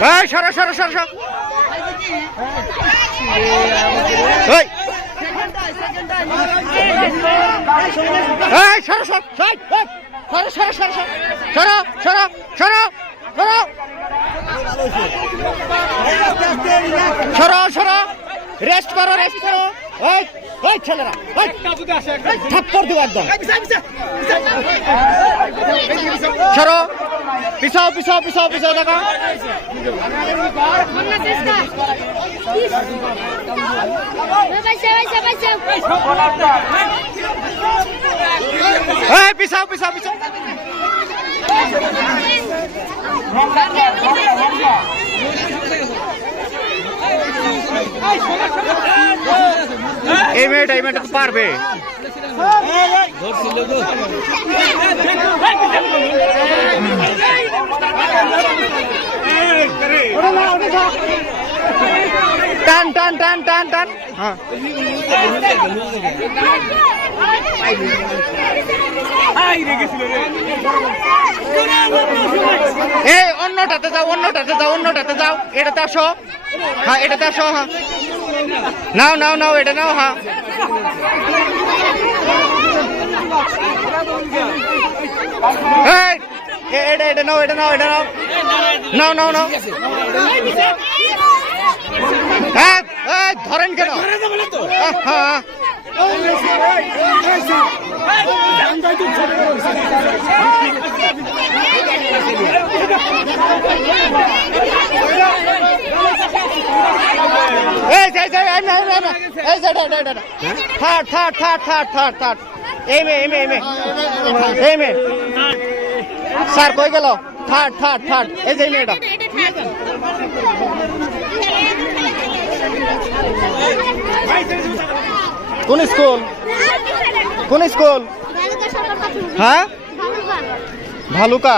সরো সরো সরো সরো সরো সরো সরো সরো সরো সরো সরো সরো সরো রেস্ট করো রেস্ট করো ওই ওই ছেলেরা ওই থাপ্পড় দিব একদম সরো পিছাও পিছাও পিছাও পিছাও দেখো পিছাও পিছাও পিছাও এই মেয়েটা তো পারবে টান টান টান টান টান এই অন্যটাতে যাও অন্যটাতে যাও অন্যটাতে যাও এটাতে আসো হ্যাঁ এটাতে আসো হ্যাঁ নাও নাও নাও এটা নাও হ্যাঁ এটা এটা নাও এটা নাও এটা নাও নাও নাও নাও হ্যাঁ ধরেন কেন হ্যাঁ স্যার কই গেল থার্ড থার্ড থার্ড এই যে মেয়েটা কোন স্কুল কোন স্কুল হ্যাঁ ভালুকা